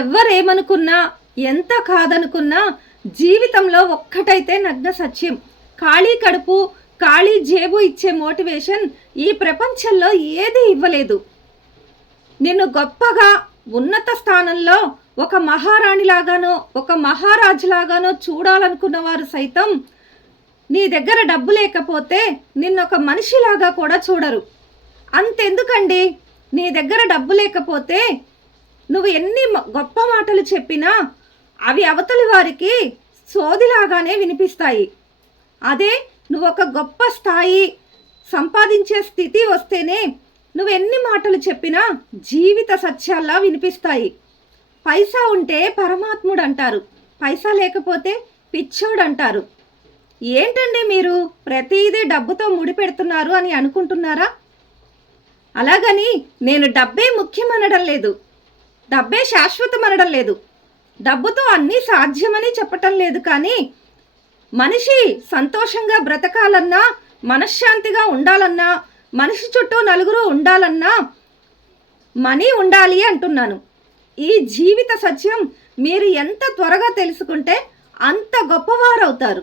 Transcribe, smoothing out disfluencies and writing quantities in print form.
ఎవ్వరేమనుకున్నా ఎంత కాదనుకున్నా జీవితంలో ఒక్కటైతే నగ్న సత్యం. ఖాళీ కడుపు ఖాళీ జేబు ఇచ్చే మోటివేషన్ ఈ ప్రపంచంలో ఏది ఇవ్వలేదు. నిన్ను గొప్పగా ఉన్నత స్థానంలో ఒక మహారాణిలాగానో ఒక మహారాజులాగానో చూడాలనుకున్న వారు సైతం నీ దగ్గర డబ్బు లేకపోతే నిన్నొక మనిషిలాగా కూడా చూడరు. అంతెందుకండి, నీ దగ్గర డబ్బు లేకపోతే నువ్వు ఎన్ని గొప్ప మాటలు చెప్పినా అవి అవతలి వారికి సోదిలాగానే వినిపిస్తాయి. అదే నువ్వు ఒక గొప్ప స్థాయి సంపాదించే స్థితి వస్తేనే నువ్వు ఎన్ని మాటలు చెప్పినా జీవిత సత్యాల్లా వినిపిస్తాయి. పైసా ఉంటే పరమాత్ముడు అంటారు, పైసా లేకపోతే పిచ్చోడు అంటారు. ఏంటండి మీరు ప్రతిదీ డబ్బుతో ముడిపెడుతున్నారు అని అనుకుంటున్నారా? అలాగని నేను డబ్బే ముఖ్యమనడం లేదు, డబ్బే శాశ్వతం అనడం లేదు, డబ్బుతో అన్నీ సాధ్యమని చెప్పటం లేదు. కానీ మనిషి సంతోషంగా బ్రతకాలన్నా, మనశ్శాంతిగా ఉండాలన్నా, మనిషి చుట్టూ నలుగురు ఉండాలన్నా మనీ ఉండాలి అంటున్నాను. ఈ జీవిత సత్యం మీరు ఎంత త్వరగా తెలుసుకుంటే అంత గొప్పవారవుతారు.